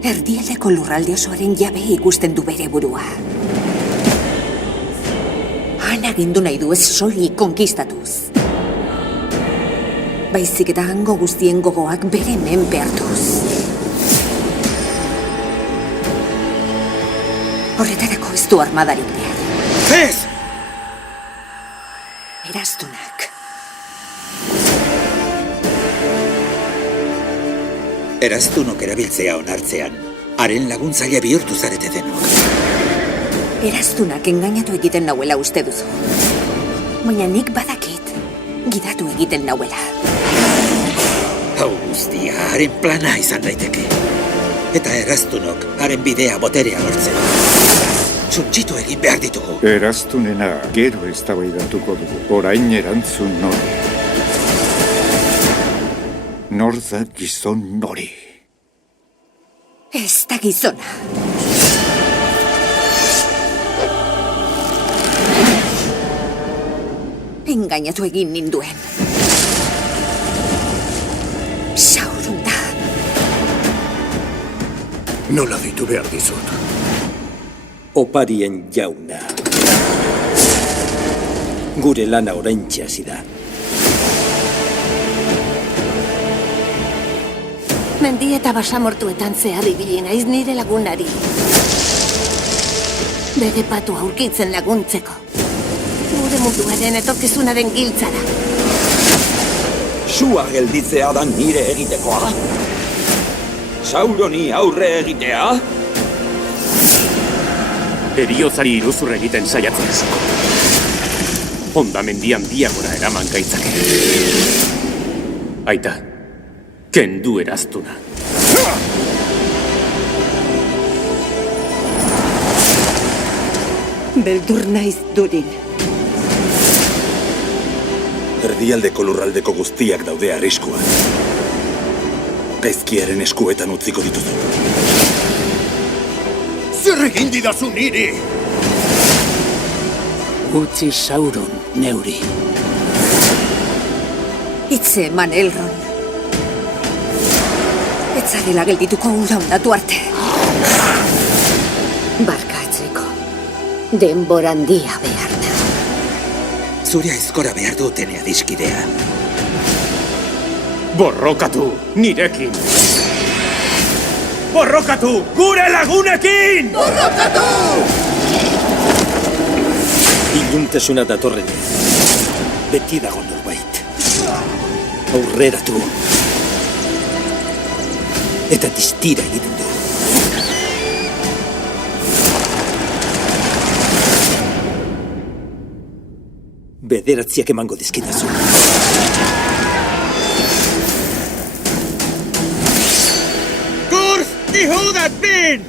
Erdialdeko lurralde osoaren jabe ikusten du bere burua. Han agindu nahi du ez soilik konkistatuz. Baizik eta hango guztien gogoak bere menpe hartuz. Horretarako ez du armadarik behar. Ez! Eraztunak. Eraztunok erabiltzea onartzean, haren laguntzaile bihurtu zarete denok. Eraztunak engainatu egiten nauela uste duzu. Baina nik badakit, gidatu egiten nauela. Hau guztia, haren plana izan daiteke. Eta eraztunok, haren bidea boterea lortzen. Txuntxitu egin behar ditugu. Eraztunena gero eztabaidatuko dugu. Orain erantzun nori. Nor da gizon nori? Ez da gizona. Engainatu egin ninduen. Sauron da. Nola ditu behar dizut? Oparien jauna. Gure lana oraintxe hasi da. Mendi eta basamortuetan zehar ibili naiz nire lagunari. Bere patu aurkitzen laguntzeko. Gure munduaren etorkizunaren giltzara. Sua gelditzea da nire egitekoa? Sauroni aurre egitea? Heriotzari iruzur egiten saiatzen. Hondamendian biagora eraman gaitzake. Aita, kendu eraztuna. Beldur naiz Durin. Erdialdeko lurraldeko guztiak daude arriskuan. Pezkiaren eskuetan utziko dituzu. Zer egin didazu niri? Utzi Sauron, neuri. Itze eman Elrond. Ez zarela geldituko ura hondatu arte. Barkatzeko. Denbora handia behar da. Zure aizkora behar duten adiskidea. Borrokatu, nirekin! Borrokatu, gure lagunekin! Borrokatu! Iluntasuna datorren. Beti dago norbait. Aurreratu. Eta distira egiten du. Bederatziak emango dizkitazu. Gurth, die Hudat bin!